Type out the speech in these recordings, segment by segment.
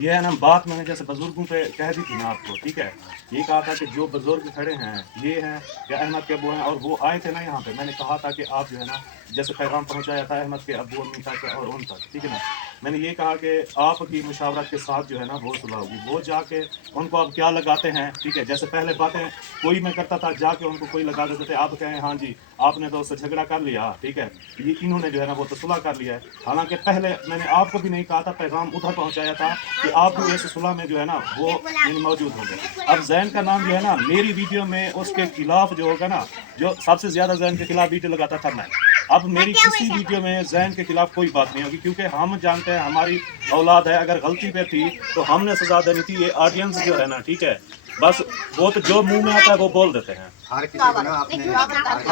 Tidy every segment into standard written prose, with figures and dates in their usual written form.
ये है ना बात मैंने जैसे बुजुर्गों पे कह दी थी ना आपको, ठीक है। ये कहा था कि जो बुजुर्ग खड़े हैं ये हैं या अहमद के अबू हैं, और वो आए थे ना यहाँ पे, मैंने कहा था कि आप जो है ना जैसे पैगाम पहुँचाया था अहमद के अबू अम्मी तक और उन तक, ठीक है ना। मैंने ये कहा कि आपकी मुशावरत के साथ जो है ना वो सुलह होगी। वो जाके उनको अब क्या लगाते हैं, ठीक है। जैसे पहले बातें कोई मैं करता था, जाके उनको कोई लगा देते थे, आप कहें हाँ जी आपने तो उससे झगड़ा कर लिया, ठीक है, ये इन्होंने जो है ना वो तो सुलह कर लिया है। हालांकि पहले मैंने आपको भी नहीं कहा था, पैगाम उधर पहुंचाया था कि आप भी ऐसे सुलह में जो है ना वो मौजूद होंगे। अब जैन का नाम जो है ना मेरी वीडियो में उसके खिलाफ जो होगा ना, जो सबसे ज्यादा जैन के खिलाफ वीडियो लगाता था मैं, अब मेरी किसी वीडियो में जैन के खिलाफ कोई बात नहीं होगी, क्योंकि हम जानते हैं हमारी औलाद है, अगर गलती पे थी तो हमने सजा देनी थी। ये ऑडियंस जो है ना, ठीक है, बस वो तो जो मुंह में आता है वो बोल देते हैं। हर किसी को ना अपने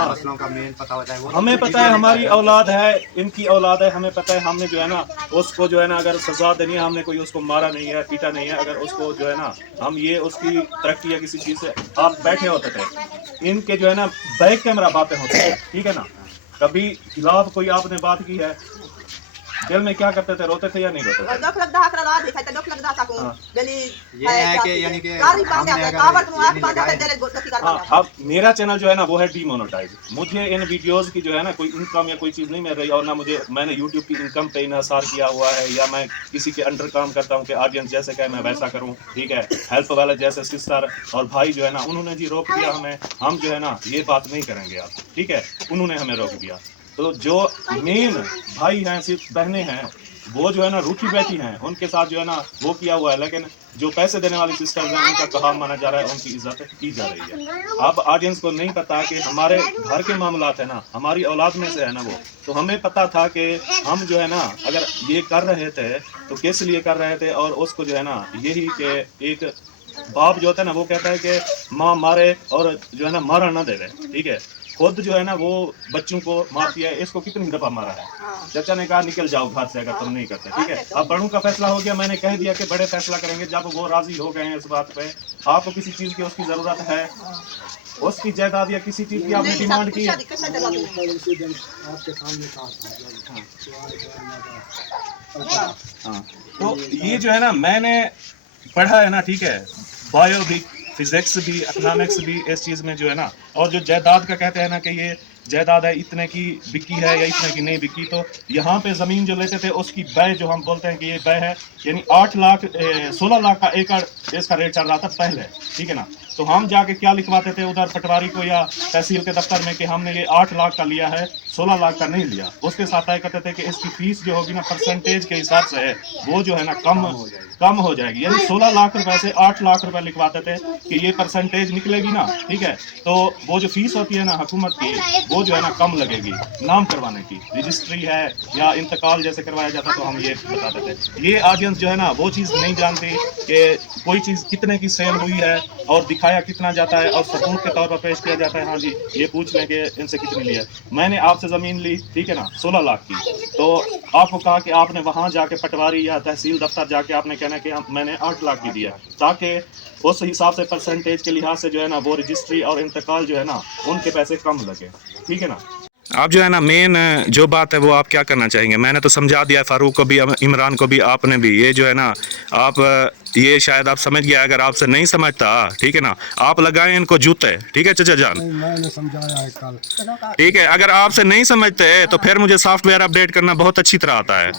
मसलों का मेन पता होता है। हमें पता है हमारी औलाद है, इनकी औलाद है, हमें पता है हमने जो है ना उसको जो है ना अगर सजा देनी है, हमने कोई उसको मारा नहीं है, पीटा नहीं है, अगर उसको जो है ना हम ये उसकी तरक्की या किसी चीज़ से आप बैठे होते थे, इनके जो है ना बैक कैमरा बातें होती है, ठीक है ना। कभी खिलाफ कोई आपने बात की है, दिल में क्या करते थे, रोते थे या नहीं रोते थे? ये है कि यानी कि हाँ, अब मेरा चैनल जो है ना वो है डीमोनेटाइज। मुझे इन वीडियोस की जो है ना कोई इनकम या कोई चीज़ नहीं मिल रही, और ना मुझे मैंने यूट्यूब की इनकम पे इन्हासार किया हुआ है, या मैं किसी के अंडर काम करता हूँ कि ऑडियंस जैसे कहे मैं वैसा करूँ, ठीक है। हेल्प वाले जैसे सिस्टर और भाई जो है ना उन्होंने जी रोक दिया हमें, हम जो है ना ये बात नहीं करेंगे आप, ठीक है, उन्होंने हमें रोक दिया। तो जो मेन भाई हैं, सिर्फ बहनें हैं, वो जो है ना रूठी बैठी हैं, उनके साथ जो है ना वो किया हुआ है, लेकिन जो पैसे देने वाली सिस्टर्स हैं उनका कहा माना जा रहा है, उनकी इज्जत की जा रही है। अब ऑडियंस को नहीं पता कि हमारे घर के मामलात है ना, हमारी औलाद में से है ना वो, तो हमें पता था कि हम जो है ना अगर ये कर रहे थे तो किस लिए कर रहे थे, और उसको जो है ना यही कि एक बाप जो होता है ना वो कहता है कि माँ मारे और जो है ना मारा ना देवे, ठीक है। खुद जो है ना वो बच्चों को मारती है, इसको कितनी दफा मारा है। चाचा ने कहा निकल जाओ घर से अगर तुम नहीं करते, ठीक है। अब बड़ों का फैसला हो गया, मैंने कह दिया कि बड़े फैसला करेंगे। जब वो राजी हो गए हैं इस बात पे, आपको किसी चीज की उसकी जरूरत है, उसकी जायदाद या किसी चीज की आपने डिमांड की है, हाँ, तो ये जो है ना मैंने पढ़ा है ना, ठीक है, बायो भी, फिजिक्स भी, इकोनॉमिक्स भी, इस चीज़ में जो है ना। और जो जायदाद का कहते हैं ना कि ये जायदाद है इतने की बिकी है या इतने की नहीं बिकी, तो यहाँ पे ज़मीन जो लेते थे उसकी बै जो हम बोलते हैं कि ये बै है, यानी 8 लाख 16 लाख का एकड़ इसका रेट चल रहा था पहले, ठीक है ना। तो हम जाके क्या लिखवाते थे उधर पटवारी को या तहसील के दफ्तर में कि हमने ये 8 लाख का लिया है, 16 लाख का नहीं लिया। उसके साथ तय करते थे कि इसकी फीस जो होगी ना परसेंटेज के हिसाब से है, वो जो है ना कम हो जाएगी, यानी 16 लाख रुपए से 8 लाख रुपए लिखवाते थे कि ये परसेंटेज निकलेगी ना, ठीक है, तो वो जो फीस होती है ना हुकूमत की, वो जो है ना कम लगेगी नाम करवाने की, रजिस्ट्री है या इंतकाल जैसे करवाया जाता तो हम ये बताते थे। ये ऑडियंस जो है ना वो चीज़ नहीं जानती कि कोई चीज़ कितने की सेल हुई है और दिखाया कितना जाता है और सबूत के तौर पर पेश किया जाता है, हाँ जी ये पूछ लें कि इनसे कितनी ली है। मैंने आपसे ज़मीन ली, ठीक है ना, 16 लाख की, तो आपको कहा कि आपने वहाँ जाके पटवारी या तहसील दफ्तर जाके आपने कहना कि मैंने 8 लाख की दिया, ताकि उस हिसाब से परसेंटेज के लिहाज से जो है ना वो रजिस्ट्री और इंतकाल जो है ना उनके पैसे कम लगे, ठीक है ना। आप जो है ना मेन जो बात है वो आप क्या करना चाहेंगे? मैंने तो समझा दिया फारूक को भी, इमरान को भी, आपने भी। ये जो है ना आप ये शायद आप समझ गया, अगर आपसे नहीं समझता, ठीक है ना, आप लगाएं इनको जूते, ठीक है चाचा जान, मैंने समझाया है कल, ठीक है। अगर आपसे नहीं समझते तो फिर मुझे सॉफ्टवेयर अपडेट करना बहुत अच्छी तरह आता है।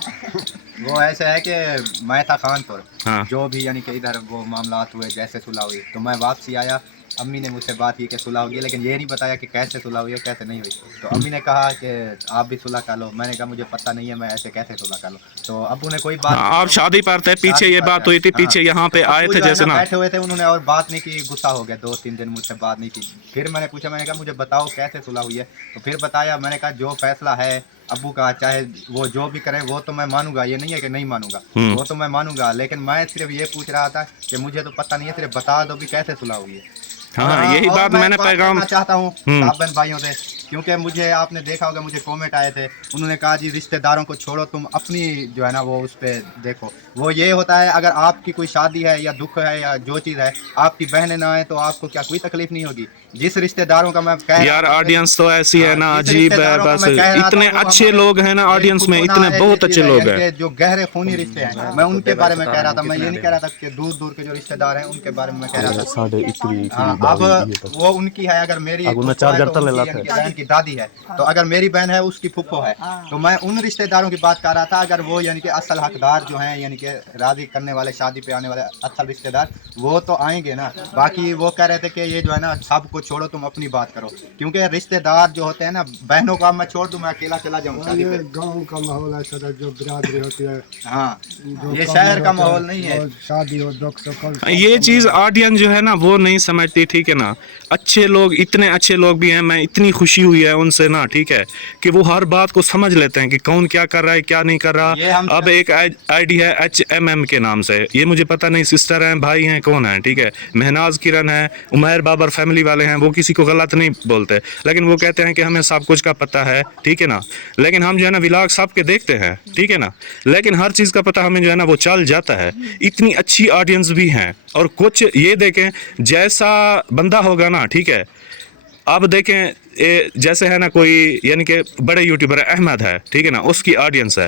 वो ऐसा है कि मैं था कानपुर, हाँ। जो भी यानी कि इधर वो मामलात हुए जैसे सुलह हुई, तो मैं वापसी आया, अम्मी ने मुझसे बात की कि सुलह होगी, लेकिन ये नहीं बताया कि कैसे सुलह हुई और कैसे नहीं हुई। तो अम्मी ने कहा कि आप भी सुलह कर लो, मैंने कहा मुझे पता नहीं है मैं ऐसे कैसे सुलह कर लूँ। तो अब्बू ने कोई बात, आप शादी पर थे, पीछे ये बात हुई थी, पीछे यहाँ पे आए थे जैसे ना, बैठे हुए थे, उन्होंने और बात नहीं की, गुस्सा हो गया, 2-3 दिन मुझसे बात नहीं की। फिर मैंने पूछा, मैंने कहा मुझे बताओ कैसे सुलह हुई है, तो फिर बताया। मैंने कहा जो फैसला है अब्बू का, चाहे वो जो भी करे वो तो मैं मानूंगा, ये नहीं है कि नहीं मानूंगा, वो तो मैं मानूंगा, लेकिन मैं सिर्फ ये पूछ रहा था कि मुझे तो पता नहीं है, सिर्फ बता दो भी कैसे सुलह हुई है। हाँ, यही बात मैंने पैगाम चाहता हूँ बहन भाइयों से کیونکہ مجھے آپ نے دیکھا ہوگا مجھے کومنٹ آئے تھے, انہوں نے کہا جی رشتہ داروں کو چھوڑو, تم اپنی جو ہے نا وہ اس پہ دیکھو. وہ یہ ہوتا ہے اگر آپ کی کوئی شادی ہے یا دکھ ہے یا جو چیز ہے, آپ کی بہنیں نہ آئیں تو آپ کو کیا کوئی تکلیف نہیں ہوگی. جس رشتہ داروں کا میں کہہ رہا یار تھا, آڈینس تو ایسی ہے نا جس عجیب رشتہ ہے, داروں کو بس میں کہہ رہا تھا اتنے وہ اچھے ہمارے لوگ ہیں نا دل آڈینس میں, پھپھونا اتنے ایسی بہت چیز اچھے ہے, لوگ یعنی ہیں. کہ جو گہرے خونی رشتے ہیں, میں ان کے بارے میں کہہ رہا تھا. میں یہ نہیں کہہ رہا تھا کہ دور دور کے جو رشتہ دار ہیں ان کے بارے میں کہہ رہا تھا. ہاں, اب وہ ان کی ہے, اگر میری پھپھو ہے تو ان کی یعنی کہ بہن کی دادی ہے, تو اگر میری بہن ہے اس کی پھپھو ہے, تو میں ان رشتہ داروں کی بات کر رہا تھا. اگر وہ یعنی کہ اصل حقدار جو ہیں, یعنی کہ راضی کرنے والے, شادی پہ آنے والے اصل رشتہ دار, وہ تو آئیں گے نا. باقی وہ کہہ رہے تھے کہ یہ جو ہے نا سب کو چھوڑو, تم اپنی بات کرو. کیونکہ رشتہ دار جو ہوتے ہیں نا, بہنوں کا میں چھوڑ دوں, میں اکیلا چلا جاؤں شادی پہ. گاؤں کا ماحول ایسا تھا, جو برادری ہوتی ہے, ہاں, جو یہ شہر کا ماحول نہیں ہے. شادی ہو دکھ سکھ یہ چیز آڈینس جو ہے نا وہ نہیں سمجھتی, ٹھیک ہے نا. اچھے لوگ, اتنے اچھے لوگ بھی ہیں, میں اتنی خوشی ہوئی ہے ان سے نا, ٹھیک ہے, کہ وہ ہر بات کو سمجھ لیتے ہیں کہ کون کیا کر رہا ہے کیا نہیں کر رہا. یہ ہم اب ایک آئی ڈی ہے HMM کے نام سے, یہ مجھے پتہ نہیں سسٹر ہیں بھائی ہیں کون ہیں, ٹھیک ہے. مہناز کرن ہے, عمیر بابر فیملی والے ہیں, وہ کسی کو غلط نہیں بولتے, لیکن وہ کہتے ہیں کہ ہمیں سب کچھ کا پتہ ہے, ٹھیک ہے نا. لیکن ہم جو ہے نا ولاگ سب کے دیکھتے ہیں, ٹھیک ہے نا, لیکن ہر چیز کا پتہ ہمیں جو ہے نا وہ چل جاتا ہے. اتنی اچھی آڈینس بھی ہیں, اور کچھ یہ دیکھیں جیسا بندہ ہوگا نا, ٹھیک ہے. آپ دیکھیں جیسے ہے نا کوئی, یعنی کہ بڑے یوٹیوبر ہے احمد ہے, ٹھیک ہے نا, اس کی آڈینس ہے,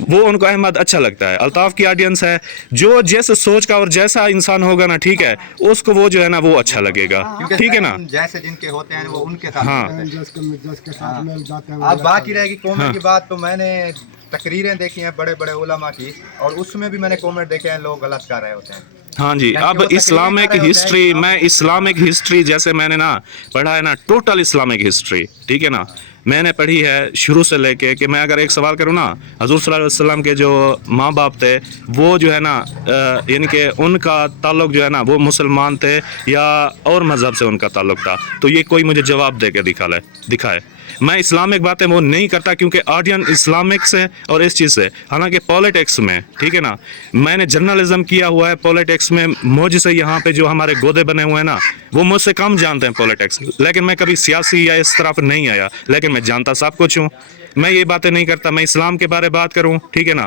وہ ان کو احمد اچھا لگتا ہے. الطاف کی آڈینس ہے, جو جیسے سوچ کا اور جیسا انسان ہوگا نا, ٹھیک ہے, اس کو وہ جو ہے نا وہ اچھا لگے گا, ٹھیک ہے نا. جیسے جن کے ہوتے ہیں وہ ان کے ساتھ ہاں. جس کے ساتھ مل جاتے ہیں. اب باقی رہے گی کومنٹ کی بات, تو میں نے تقریریں دیکھی ہیں بڑے بڑے علماء کی, اور اس میں بھی میں نے کومنٹ دیکھے ہیں لوگ غلط کر رہے ہوتے ہیں. ہاں جی. اب اسلامک ہسٹری, میں اسلامک ہسٹری جیسے میں نے نا پڑھا ہے نا, ٹوٹل اسلامک ہسٹری, ٹھیک ہے نا, میں نے پڑھی ہے شروع سے لے کے, کہ میں اگر ایک سوال کروں نا, حضور صلی اللہ علیہ وسلم کے جو ماں باپ تھے وہ جو ہے نا, یعنی کہ ان کا تعلق جو ہے نا وہ مسلمان تھے یا اور مذہب سے ان کا تعلق تھا, تو یہ کوئی مجھے جواب دے کے دکھائے. میں اسلامک باتیں وہ نہیں کرتا, کیونکہ آڈین اسلامک سے اور اس چیز سے, حالانکہ پولیٹکس میں, ٹھیک ہے نا, میں نے جرنلزم کیا ہوا ہے. پولیٹکس میں مجھ سے یہاں پہ جو ہمارے گودے بنے ہوئے ہیں نا, وہ مجھ سے کم جانتے ہیں پولیٹکس, لیکن میں کبھی سیاسی یا اس طرف نہیں آیا, لیکن میں جانتا سب کچھ ہوں. میں یہ باتیں نہیں کرتا, میں اسلام کے بارے بات کروں, ٹھیک ہے نا,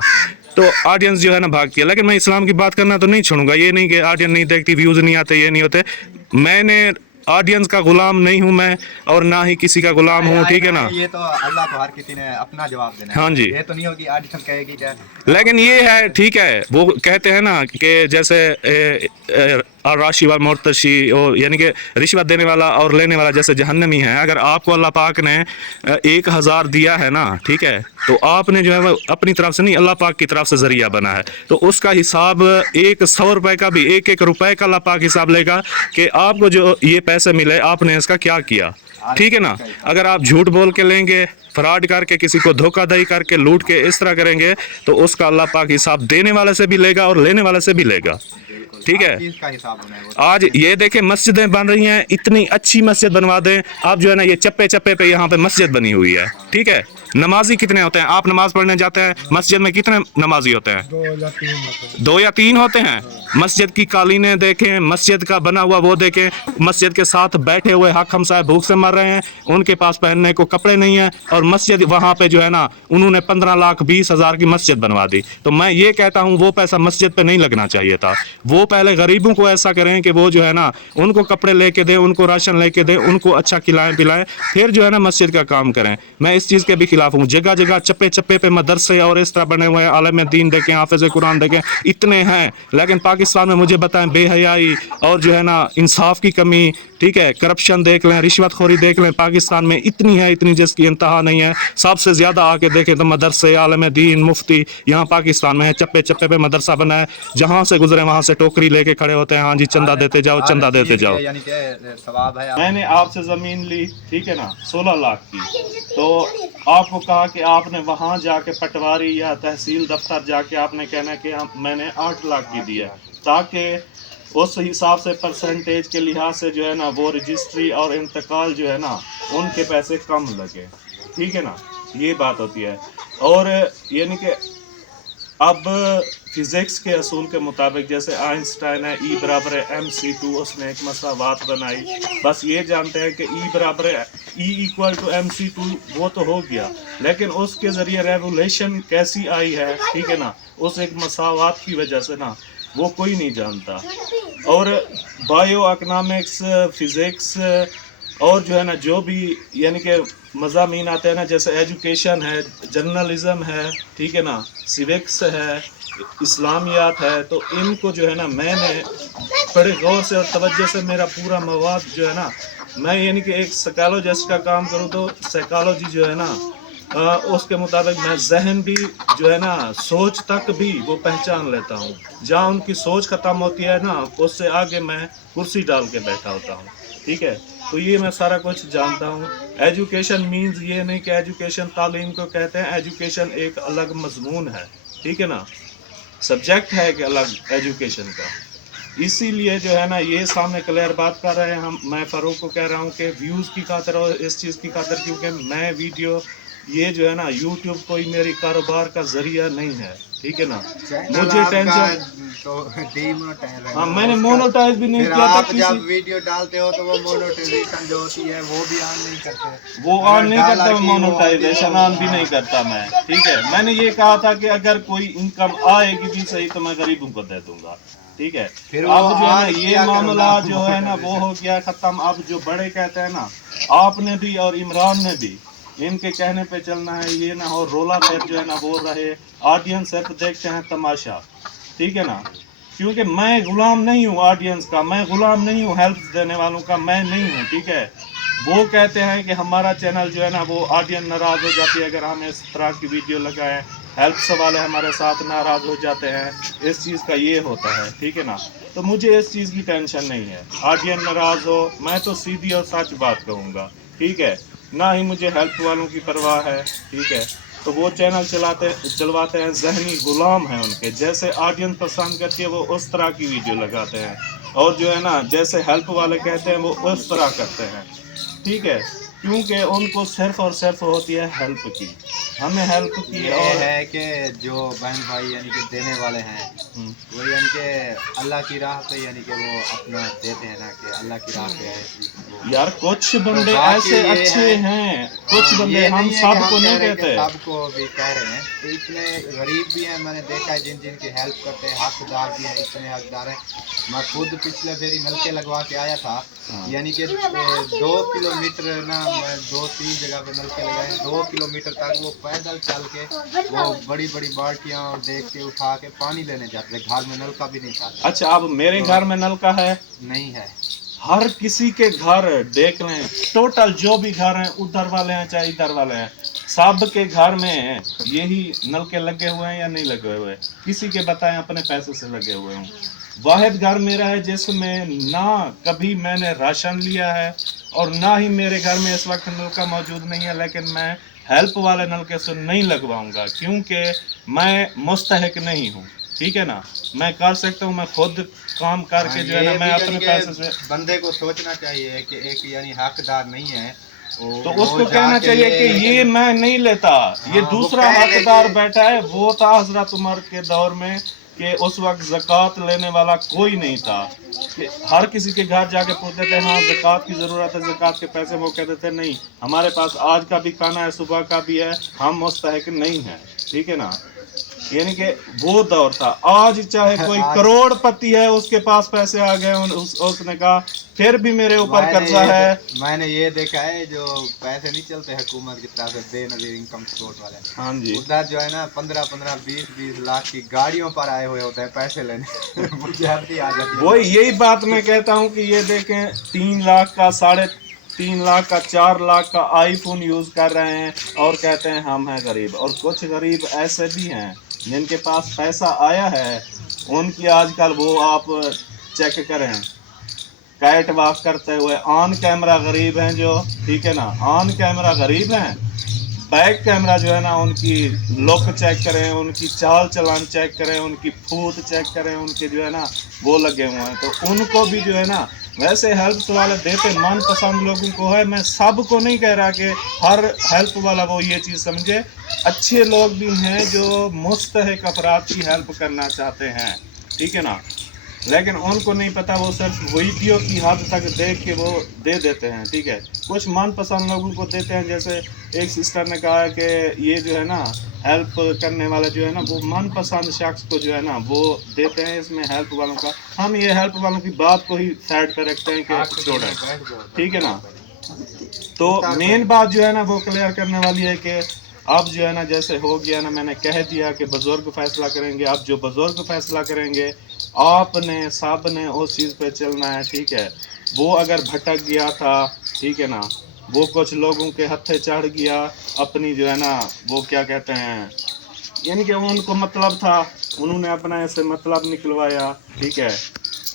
تو آڈینس جو ہے نا بھاگتی ہے. لیکن میں اسلام کی بات کرنا تو نہیں چھوڑوں گا. یہ نہیں کہ آڈینس نہیں دیکھتی, ویوز نہیں آتے, یہ نہیں ہوتے. میں نے آڈینس کا غلام نہیں ہوں میں, اور نہ ہی کسی کا غلام ہوں, ٹھیک ہے نا. یہ تو اللہ کو ہر کسی نے اپنا جواب دینا ہے. ہاں جی. یہ تو نہیں ہوگی آڈینس کہے گی کیا. لیکن یہ ہے, ٹھیک ہے, وہ کہتے ہیں نا کہ جیسے راشی و مرتشی, یعنی کہ رشوت دینے والا اور لینے والا جیسے جہنمی ہے. اگر آپ کو اللہ پاک نے 1000 دیا ہے نا, ٹھیک ہے, تو آپ نے جو ہے وہ اپنی طرف سے نہیں, اللہ پاک کی طرف سے ذریعہ بنا ہے, تو اس کا حساب 100 روپے کا بھی, 1 روپے کا اللہ پاک حساب لے گا کہ آپ کو جو یہ پیسے ملے آپ نے اس کا کیا کیا, ٹھیک ہے نا. اگر آپ جھوٹ بول کے لیں گے, فراڈ کر کے, کسی کو دھوکہ دہی کر کے, لوٹ کے اس طرح کریں گے, تو اس کا اللہ پاک حساب دینے والے سے بھی لے گا اور لینے والے سے بھی لے گا, ٹھیک ہے. آج یہ دیکھیں مسجدیں بن رہی ہیں, اتنی اچھی مسجد بنوا دیں آپ, جو ہے نا یہ چپے چپے پہ یہاں پہ مسجد بنی ہوئی ہے, ٹھیک ہے. نمازی کتنے ہوتے ہیں, آپ نماز پڑھنے جاتے ہیں مسجد میں, کتنے نمازی ہوتے ہیں؟ 2 یا 3 ہوتے ہیں. مسجد کی قالینیں دیکھیں, مسجد کا بنا ہوا وہ دیکھیں, مسجد کے ساتھ بیٹھے ہوئے حق ہمسائے بھوک سے مر رہے ہیں, ان کے پاس پہننے کو کپڑے نہیں ہیں, اور مسجد وہاں پہ جو ہے نا انہوں نے 15,20,000 کی مسجد بنوا دی. تو میں یہ کہتا ہوں وہ پیسہ مسجد پہ نہیں لگنا چاہیے تھا. وہ پہلے غریبوں کو ایسا کریں کہ وہ جو ہے نا ان کو کپڑے لے کے دیں, ان کو راشن لے کے دیں, ان کو اچھا کھلائیں پلائیں, پھر جو ہے نا مسجد کا کام کریں. میں اس چیز کے بھی خلاف ہوں. جگہ جگہ چپے چپے پہ مدرسے اور اس طرح بنے ہوئے ہیں, عالم دین دیکھیں, حافظ قرآن دیکھیں, اتنے ہیں, لیکن پاکستان میں مجھے بتائیں بے حیائی اور جو ہے نا انصاف کی کمی, ٹھیک ہے, کرپشن دیکھ لیں, رشوت خوری دیکھ لیں, پاکستان میں اتنی ہے, اتنی جس کی انتہا نہیں ہے. سب سے زیادہ آ کے دیکھیں تو مدرسے, عالم دین, مفتی یہاں پاکستان میں ہے. چپے چپے پہ مدرسہ بنا ہے, جہاں سے گزرے وہاں سے ٹوکری لے کے کھڑے ہوتے ہیں, ہاں جی چندہ دیتے جاؤ, چندہ دیتے جاؤ. یعنی کہ ثواب ہے. میں نے آپ سے زمین لی, ٹھیک ہے نا, 16 لاکھ کی, تو آپ کو کہا کہ آپ نے وہاں جا کے پٹواری یا تحصیل دفتر جا کے آپ نے کہنا کہ میں نے 8 لاکھ کی دی ہے, تاکہ اس حساب سے پرسنٹیج کے لحاظ سے جو ہے نا وہ رجسٹری اور انتقال جو ہے نا ان کے پیسے کم لگے, ٹھیک ہے نا. یہ بات ہوتی ہے. اور یعنی کہ अब फिजिक्स के असूल के मुताबिक जैसे आइंस्टाइन है E बराबर है mc2, उसने एक मसावात बनाई, बस ये जानते हैं कि E बराबर है E इक्वल टू mc2, वो तो हो गया, लेकिन उसके ज़रिए रेवोल्यूशन कैसी आई है, ठीक है ना, उस एक मसावात की वजह से ना, वो कोई नहीं जानता। और बायो इकोनॉमिक्स, फिज़िक्स और जो है ना जो भी यानी कि मज़ामीन आते हैं ना, जैसे एजुकेशन है, जर्नलिज़म है, ठीक है ना, सिविक्स है, इस्लामियात है, तो इनको जो है ना मैंने बड़े गौर से और तवज्जो से मेरा पूरा मवाद जो है ना, मैं यानी कि एक साइकोलॉजिस्ट का काम करूँ तो साइकोलॉजी जो है ना उसके मुताबिक मैं जहन भी जो है ना, सोच तक भी वो पहचान लेता हूँ। जहाँ उनकी सोच ख़त्म होती है ना, उससे आगे मैं कुर्सी डाल के बैठा होता हूँ, ठीक है। तो ये मैं सारा कुछ जानता हूँ। एजुकेशन मीन्स ये नहीं कि एजुकेशन तालीम को कहते हैं, एजुकेशन एक अलग मजमून है, ठीक है ना, सब्जेक्ट है एक अलग एजुकेशन का। इसीलिए जो है ना ये सामने क्लियर बात कर रहे हैं हम, मैं फ़ारूक को कह रहा हूँ कि व्यूज़ की खातिर और इस चीज़ की खातिर, क्योंकि मैं वीडियो ये जो है ना यूट्यूब कोई मेरी कारोबार का ज़रिया नहीं है, ठीक है ना, मुझे टेंशन तो डीमोनेटाइज है। हाँ, मैंने मोनोटाइज भी नहीं फिर किया था आप किसी, जब वीडियो डालते हो तो वो मोनेटाइजेशन जो होती है वो भी ऑन नहीं करते, वो ऑन नहीं डाला करता, कि मोनेटाइजेशन ऑन भी नहीं करता मैं, ठीक है। मैंने ये कहा था कि अगर कोई इनकम आएगी भी सही तो मैं गरीबों को दे दूंगा, ठीक है। फिर अब वो जो है ना ऑन ये किया करो मामला ना, जो है ना वो हो गया खत्म। अब जो बड़े कहते हैं ना, आपने भी और इमरान ने भी इनके कहने पे चलना है, ये ना हो रोला फिर जो है ना बोल रहे, ऑडियंस सिर्फ देखते हैं तमाशा, ठीक है ना, क्योंकि मैं गुलाम नहीं हूँ ऑडियंस का, मैं गुलाम नहीं हूँ हेल्प देने वालों का, मैं नहीं हूँ, ठीक है। वो कहते हैं कि हमारा चैनल जो है ना वो ऑडियंस नाराज़ हो जाती है अगर हम इस तरह की वीडियो लगाएं, हेल्प वाले हमारे साथ नाराज़ हो जाते हैं, इस चीज़ का ये होता है, ठीक है ना। तो मुझे इस चीज़ की टेंशन नहीं है, ऑडियंस नाराज़ हो, मैं तो सीधी और सच बात कहूँगा, ठीक है, ना ही मुझे हेल्प वालों की परवाह है, ठीक है। तो वो चैनल चलवाते हैं, जहनी गुलाम हैं उनके, जैसे ऑडियंस पसंद करती है वो उस तरह की वीडियो लगाते हैं, और जो है ना जैसे हेल्प वाले कहते हैं वो उस तरह करते हैं, ठीक है, क्योंकि उनको सिर्फ और सिर्फ होती है हेल्प की, हमें हेल्प की। ये और है कि जो बहन भाई यानी कि देने वाले हैं वो यानी कि अल्लाह की राह पे यानी कि वो अपना देते हैं ना, कि अल्लाह की राह पे है वो। यार कुछ बंदे बाकी ऐसे ये अच्छे है, हैं, कुछ बंदे ये हम नहीं है कि सबको हम नहीं कह रहे कि कहते। सबको भी कह रहे हैं, तो इतने गरीब भी हैं, मैंने देखा है जिन जिन की हेल्प करते हैं, हकदार भी हैं, इतने हकदार हैं। मैं खुद पिछले फेरी नलके लगवा के आया था, यानी कि 2 किलोमीटर ना, मैं 2-3 जगह पे नलके लगाए, 2 किलोमीटर तक वो पैदल चल के वो बड़ी बड़ी बाल्टियाँ देख के उठा के पानी लेने जाते थे, घर में नलका भी नहीं था। अच्छा, अब मेरे घर में नलका है नहीं है, हर किसी के घर देख लें, टोटल जो भी घर हैं, उधर वाले हैं चाहे इधर वाले हैं, सब के घर में यही नलके लगे हुए हैं या नहीं लगे हुए, किसी के बताएं अपने पैसे से लगे हुए हों। वाहिद घर मेरा है जिसमें ना कभी मैंने राशन लिया है और ना ही मेरे घर में इस वक्त नलका मौजूद नहीं है, लेकिन मैं हेल्प वाले नलके से नहीं लगवाऊंगा क्योंकि मैं मुस्तहिक नहीं हूँ, ठीक है ना। मैं कर सकता हूँ, मैं खुद काम करके जो है ना ये मैं भी अपने यानी पैसे कि से, बंदे को सोचना चाहिए कि एक यानी हकदार नहीं है तो वो उसको कहना जाके चाहिए कि ये मैं नहीं लेता, ये हाँ, वो दूसरा कह रहे हकदार कि- बैठा है। वो था हजरत उमर के दौर में कि उस वक्त ज़कात लेने वाला कोई नहीं था, कि हर किसी के घर जाके पूछते थे हाँ ज़कात की ज़रूरत है, ज़कात के पैसे, वो कहते थे नहीं हमारे पास आज का भी खाना है, सुबह का भी है, हम मुस्तहिक नहीं हैं, ठीक है ना। यानी कि वो दौर था। आज चाहे कोई आज- करोड़पति है उसके पास पैसे आ गए, उसने कहा फिर भी मेरे ऊपर कर्जा है। मैंने ये देखा है जो पैसे नहीं चलते हुकूमत की तरफ से बेनजीर इनकम सपोर्ट वाले, हाँ जी, उधर जो है ना 15-15, 20-20 लाख की गाड़ियों पर आए हुए होते हैं पैसे लेने मुझे हंसी आ जाती है। वही यही बात मैं कहता हूँ कि ये देखें 3 लाख का, 3.5 लाख का, 4 लाख का आईफोन यूज कर रहे हैं और कहते हैं हम हैं गरीब। और कुछ गरीब ऐसे भी हैं जिनके पास पैसा आया है, उनकी आजकल वो आप चेक करें कैट वॉक करते हुए ऑन कैमरा गरीब हैं जो, ठीक है ना, ऑन कैमरा गरीब हैं, बैक कैमरा जो है ना उनकी लुक चेक करें, उनकी चाल चलन चेक करें, उनकी फूट चेक करें, उनके जो है ना वो लगे हुए हैं, तो उनको भी जो है ना वैसे हेल्प वाले देते मनपसंद लोगों को है। मैं सब को नहीं कह रहा कि हर हेल्प वाला वो ये चीज़ समझे, अच्छे लोग भी हैं जो मुस्तहिक अफराद की हेल्प करना चाहते हैं, ठीक है ना, लेकिन उनको नहीं पता, वो सिर्फ वीडियो की हद तक देख के वो दे देते हैं, ठीक है। कुछ मनपसंद लोगों को देते हैं, जैसे एक सिस्टर ने कहा है कि ये जो है ना हेल्प करने वाला जो है ना वो मनपसंद शख्स को जो है ना वो देते हैं, इसमें हेल्प वालों का, हम ये हेल्प वालों की बात को ही साइड पर रखते हैं कि छोड़ें, ठीक है ना। तो मेन बात जो है ना वो क्लियर करने वाली है कि अब जो है ना जैसे हो गया ना, मैंने कह दिया कि बुजुर्ग फैसला करेंगे। अब जो बुजुर्ग फैसला करेंगे आपने सब ने उस चीज़ पे चलना है, ठीक है। वो अगर भटक गया था, ठीक है ना, वो कुछ लोगों के हत्थे चढ़ गया, अपनी जो है ना वो क्या कहते हैं, यानी कि उनको मतलब था, उन्होंने अपना ऐसे मतलब निकलवाया, ठीक है।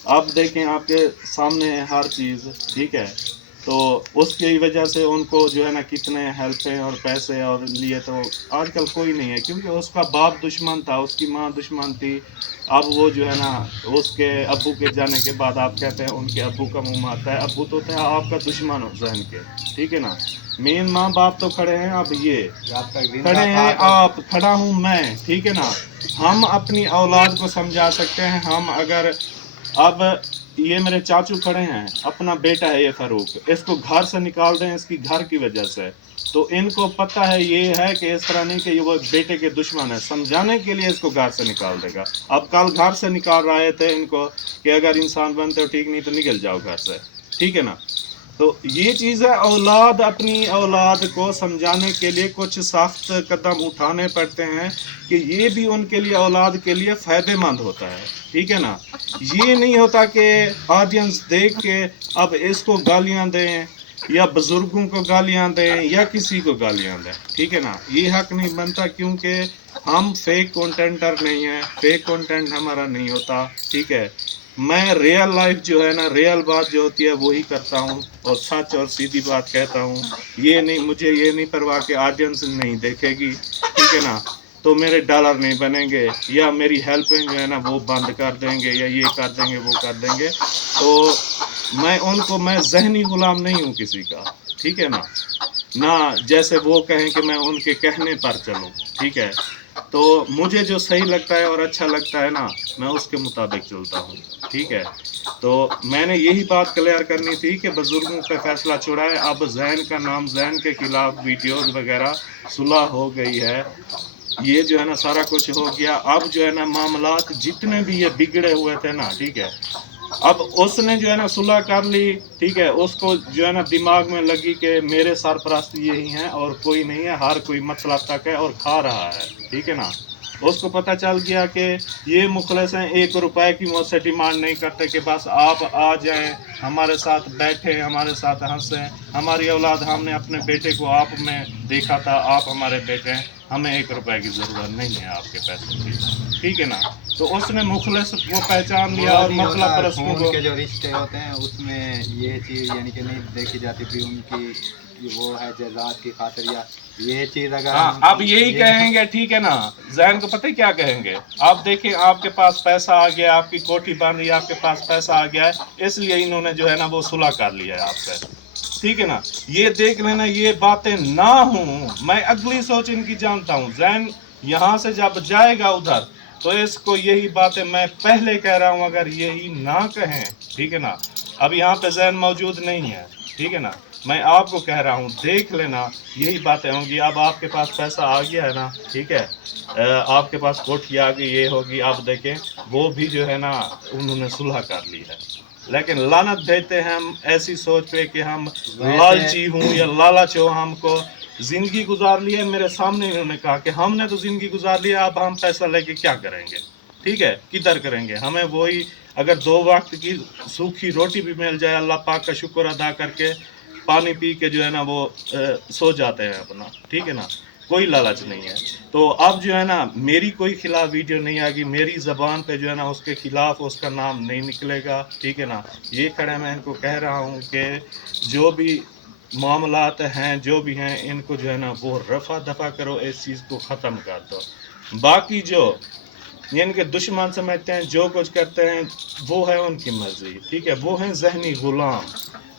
अब देखें आपके सामने है हर चीज़, ठीक है। तो उसकी वजह से उनको जो है ना कितने हेल्पें और पैसे और लिए, तो आजकल कोई नहीं है, क्योंकि उसका बाप दुश्मन था, उसकी माँ दुश्मन थी। अब वो जो है ना उसके अब्बू के जाने के बाद आप कहते हैं उनके अब्बू का मुंह आता है, अब्बू तो था आपका दुश्मन हो जहन के, ठीक है ना। मेन माँ बाप तो खड़े हैं, अब ये खड़े हैं, आप खड़ा हूँ मैं, ठीक है ना। हम अपनी औलाद को समझा सकते हैं, हम अगर अब ये मेरे चाचू खड़े हैं, अपना बेटा है ये फारूक, इसको घर से निकाल दें इसकी घर की वजह से, तो इनको पता है ये है कि इस तरह नहीं कि ये वो बेटे के दुश्मन है, समझाने के लिए इसको घर से निकाल देगा। अब कल घर से निकाल रहे थे इनको कि अगर इंसान बनते हो ठीक, नहीं तो निकल जाओ घर से, ठीक है ना। तो ये चीज़ है, औलाद अपनी औलाद को समझाने के लिए कुछ सख्त कदम उठाने पड़ते हैं कि ये भी उनके लिए औलाद के लिए फ़ायदेमंद होता है, ठीक है ना। ये नहीं होता कि ऑडियंस देख के अब इसको गालियां दें या बुज़ुर्गों को गालियां दें या किसी को गालियां दें, ठीक है ना। ये हक नहीं बनता, क्योंकि हम फेक कंटेंटर नहीं हैं, फेक कंटेंट हमारा नहीं होता, ठीक है। मैं रियल लाइफ जो है ना, रियल बात जो होती है वही करता हूँ और सच और सीधी बात कहता हूँ। ये नहीं, मुझे ये नहीं परवाह कि ऑडियंस नहीं देखेगी, ठीक है ना, तो मेरे डॉलर नहीं बनेंगे या मेरी हेल्पिंग जो है ना वो बंद कर देंगे या ये कर देंगे वो कर देंगे, तो मैं जहनी गुलाम नहीं हूँ किसी का, ठीक है ना जैसे वो कहें कि मैं उनके कहने पर चलूँ, ठीक है। तो मुझे जो सही लगता है और अच्छा लगता है ना, मैं उसके मुताबिक चलता हूँ, ठीक है। तो मैंने यही बात क्लियर करनी थी कि बुजुर्गों पे फैसला छुड़ाए। अब जैन का नाम, जैन के खिलाफ वीडियोस वगैरह सुलह हो गई है, ये जो है ना सारा कुछ हो गया। अब जो है ना मामलात जितने भी ये बिगड़े हुए थे ना, ठीक है, अब उसने जो है ना सुलह कर ली, ठीक है। उसको जो है ना दिमाग में लगी कि मेरे सरपरस्त यही हैं और कोई नहीं है, हर कोई मतलब तक है और खा रहा है, ठीक है ना। उसको पता चल गया कि ये मुखलिस हैं, 1 रुपए की मुझसे डिमांड नहीं करते कि बस आप आ जाएं, हमारे साथ बैठे, हमारे साथ हंसें, हमारी औलाद, हमने अपने बेटे को आप में देखा था, आप हमारे बेटे हैं, हमें 1 रुपए की ज़रूरत नहीं है आपके पैसों की, ठीक है ना। तो उसने मुखलिस को पहचान लिया और मतलब परस्तों को, के जो रिश्ते होते हैं उसमें ये चीज़ यानी कि नहीं देखी जाती कि उनकी वो है जज़ात की खातिर या ये चीज़ अगर हाँ, अब यही कहेंगे, ठीक है ना। जैन को पता है क्या कहेंगे, आप देखें आपके पास पैसा आ गया, आपकी कोठी बन रही है, आपके पास पैसा आ गया है, इसलिए इन्होंने जो है ना वो सुलह कर लिया है आपसे, ठीक है ना। ये देख लेना, ये बातें ना हूँ, मैं अगली सोच इनकी जानता हूँ। जैन यहाँ से जब जाएगा उधर, तो इसको यही बातें मैं पहले कह रहा हूँ, अगर यही ना कहें, ठीक है ना। अब यहाँ पे जैन मौजूद नहीं है, ठीक है ना, मैं आपको कह रहा हूँ, देख लेना यही बातें होंगी। अब आपके पास पैसा आ गया है ना, ठीक है, आपके पास कोठी आ गई, ये होगी, आप देखें वो भी जो है ना उन्होंने सुलह कर ली है। लेकिन लानत देते हैं हम ऐसी सोच पे कि हम लालची हूँ या लालच हो, हमको जिंदगी गुजार ली है। मेरे सामने इन्होंने कहा कि हमने तो जिंदगी गुजार ली है, अब हम पैसा लेके क्या करेंगे, ठीक है, किधर करेंगे। हमें वही, अगर 2 वक्त की सूखी रोटी भी मिल जाए, अल्लाह पाक का शुक्र अदा करके पानी पी के जो है ना वो सो जाते हैं अपना, ठीक है ना, कोई लालच नहीं है। तो अब जो है ना मेरी कोई खिलाफ वीडियो नहीं आएगी, मेरी ज़बान पे जो है ना उसके खिलाफ उसका नाम नहीं निकलेगा, ठीक है ना। ये खड़े मैं इनको कह रहा हूँ कि जो भी मामलात हैं जो भी हैं इनको जो है ना वो रफा दफा करो, इस चीज़ को ख़त्म कर दो। बाकी जो इनके दुश्मन समझते हैं जो कुछ करते हैं वो है उनकी मर्जी, ठीक है, वो हैं जहनी गुलाम,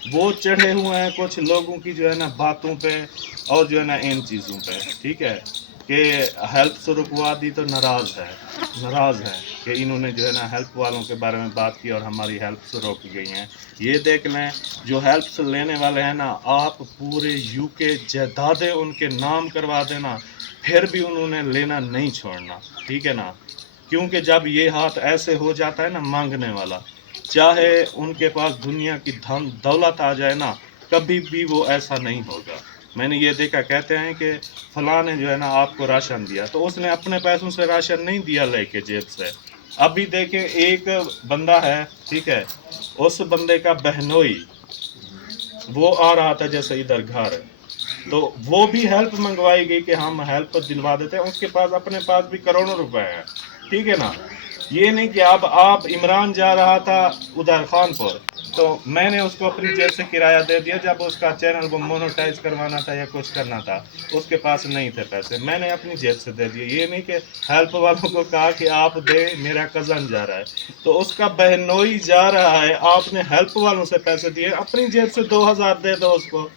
वो चढ़े हुए हैं कुछ लोगों की जो है ना बातों पे और जो है ना इन चीज़ों पे, ठीक है, कि हेल्प से रुकवा दी तो नाराज़ है कि इन्होंने जो है ना हेल्प वालों के बारे में बात की और हमारी हेल्प से रोकी गई हैं। ये देख लें जो हेल्प से लेने वाले हैं ना, आप पूरे यूके जायदादें उनके नाम करवा देना, फिर भी उन्होंने लेना नहीं छोड़ना, ठीक है ना, क्योंकि जब ये हाथ ऐसे हो जाता है ना मांगने वाला, चाहे उनके पास दुनिया की धन दौलत आ जाए ना, कभी भी वो ऐसा नहीं होगा। मैंने ये देखा, कहते हैं कि फलां ने जो है ना आपको राशन दिया, तो उसने अपने पैसों से राशन नहीं दिया लेके जेब से। अभी देखें एक बंदा है, ठीक है, उस बंदे का बहनोई वो आ रहा था जैसे इधर घर, तो वो भी हेल्प मंगवाई गई कि हम हेल्प दिलवा देते हैं, उसके पास अपने पास भी करोड़ों रुपए हैं, ठीक है ना। ये नहीं कि अब आप इमरान जा रहा था उधर खानपुर, तो मैंने उसको अपनी जेब से किराया दे दिया, जब उसका चैनल को मोनेटाइज करवाना था या कुछ करना था, उसके पास नहीं थे पैसे, मैंने अपनी जेब से दे दिए। ये नहीं कि हेल्प वालों को कहा कि आप दे, मेरा कज़न जा रहा है, तो उसका बहनोई जा रहा है, आपने हेल्प वालों से पैसे दिए, अपनी जेब से 2000 दे दो उसको,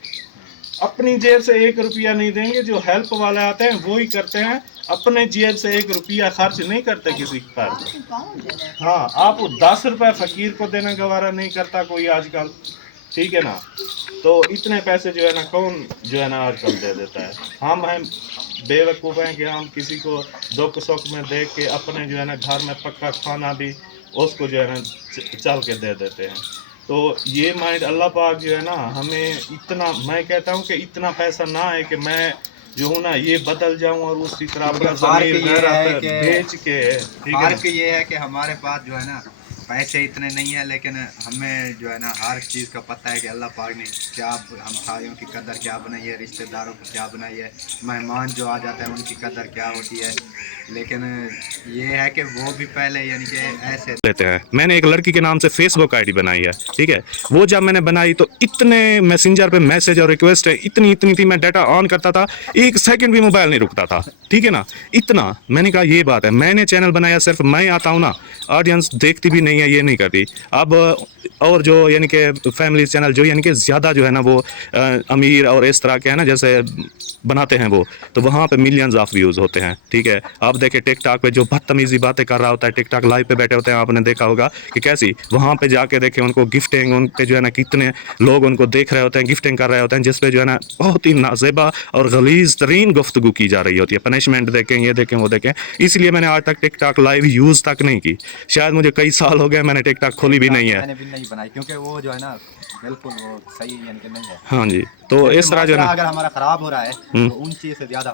अपनी जेब से 1 रुपया नहीं देंगे। जो हेल्प वाले आते हैं वो ही करते हैं, अपने जेब से 1 रुपया खर्च नहीं करते किसी पर। हाँ, आप 10 रुपये फकीर को देना गवारा नहीं करता कोई आजकल, ठीक है ना। तो इतने पैसे जो है ना कौन जो है ना आजकल दे देता है। हम हैं बेवकूफ़ हैं कि हम किसी को दुख सुख में देख के अपने जो है ना घर में पक्का खाना भी उसको जो है ना चल के दे देते हैं। तो ये माइंड अल्लाह पाक जो है ना हमें इतना, मैं कहता हूँ कि इतना पैसा ना है कि मैं जो हूँ ना ये बदल जाऊँ और उसी तरह अपना ज़मीर गैरत बेच के, ठीक है। फर्क ये है कि हमारे पास जो है ना पैसे इतने नहीं है, लेकिन हमें जो है ना हर चीज़ का पता है कि अल्लाह पाक ने क्या हम भाइयों की कदर क्या बनाई है, रिश्तेदारों की क्या बनाई है, मेहमान जो आ जाते हैं उनकी कदर क्या होती है। लेकिन ये है कि वो भी पहले यानी कि ऐसे लेते हैं। मैंने एक लड़की के नाम से फेसबुक आईडी बनाई है, ठीक है, वो जब मैंने बनाई तो इतने मैसेंजर पे मैसेज और रिक्वेस्ट है इतनी थी, मैं डाटा ऑन करता था 1 सेकंड भी मोबाइल नहीं रुकता था, ठीक है ना, इतना। मैंने कहा ये बात है, मैंने चैनल बनाया, सिर्फ मैं आता हूँ ना, ऑडियंस देखती भी नहीं है, ये नहीं करती। अब और जो यानी कि फैमिली चैनल जो यानी कि ज़्यादा जो है ना वो अमीर और इस तरह के है ना जैसे बनाते हैं वो, तो वहाँ पे मिलियंस ऑफ व्यूज़ होते हैं, ठीक है। आप देखें टिकटॉक पे जो बदतमीज़ी बातें कर रहा होता है, टिकटॉक लाइव पे बैठे होते हैं, आपने देखा होगा कि कैसी, वहाँ पे जाके देखें उनको गिफ्टिंग, उन पे जो है ना कितने लोग उनको देख रहे होते हैं, गिफ्टिंग कर रहे होते हैं, जिस पे जो है ना बहुत ही नाज़ेबा और गलीज़ तरीन गुफ्तगू की जा रही होती है, पनिशमेंट देखें, ये देखें, वो देखें। इसलिए मैंने आज तक टिकटॉक लाइव यूज़ तक नहीं की, शायद मुझे कई साल हो गए, मैंने टिकटॉक खोली भी नहीं है। मैंने भी नहीं बनाई क्योंकि वो जो है ना बिल्कुल वो सही यानी कि नहीं है। हाँ जी, तो इस तरह जो है ना अगर हमारा ख़राब हो रहा है तो उन चीज़ से ज़्यादा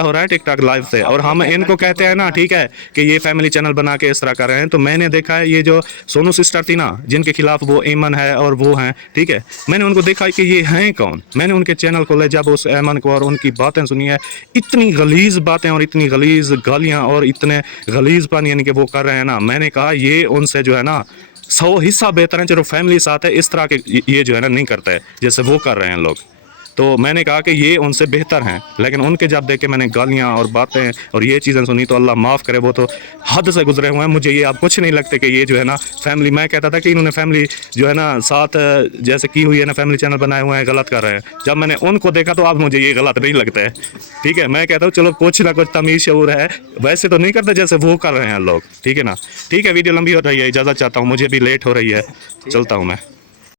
हो रहा है टिकटॉक लाइव से। और हम इनको कहते हैं ना, ठीक है, कि ये फैमिली चैनल बना के इस तरह कर रहे हैं। तो मैंने देखा है ये जो सोनू सिस्टर थी ना, जिनके खिलाफ वो ऐमन है और वो हैं, ठीक है, मैंने उनको देखा कि ये हैं कौन। मैंने उनके चैनल खोले, जब उस ऐमन को और उनकी बातें सुनी है, इतनी गलीज़ बातें और इतनी गलीज़ गालियाँ और इतने गलीज़पन यानी कि वो कर रहे हैं ना, मैंने कहा ये उनसे जो है ना 100 हिस्सा बेहतर है। चलो फैमिली साथ है, इस तरह के ये जो है ना नहीं करता है जैसे वो कर रहे हैं लोग। तो मैंने कहा कि ये उनसे बेहतर हैं, लेकिन उनके जब देखे मैंने गालियाँ और बातें और ये चीज़ें सुनी तो अल्लाह माफ़ करे, वो तो हद से गुजरे हुए हैं। मुझे ये अब कुछ नहीं लगते कि ये जो है ना फैमिली, मैं कहता था कि इन्होंने फैमिली जो है ना साथ जैसे की हुई है ना, फैमिली चैनल बनाए हुए हैं, गलत कर रहे हैं। जब मैंने उनको देखा तो अब मुझे ये गलत नहीं लगता है, ठीक है। मैं कहता हूँ चलो कुछ ना कुछ तमीज़ शऊर है, वैसे तो नहीं करते जैसे वो कर रहे हैं लोग, ठीक है ना। ठीक है, वीडियो लंबी हो रही है, इजाज़त चाहता हूँ, मुझे भी लेट हो रही है, चलता हूँ मैं।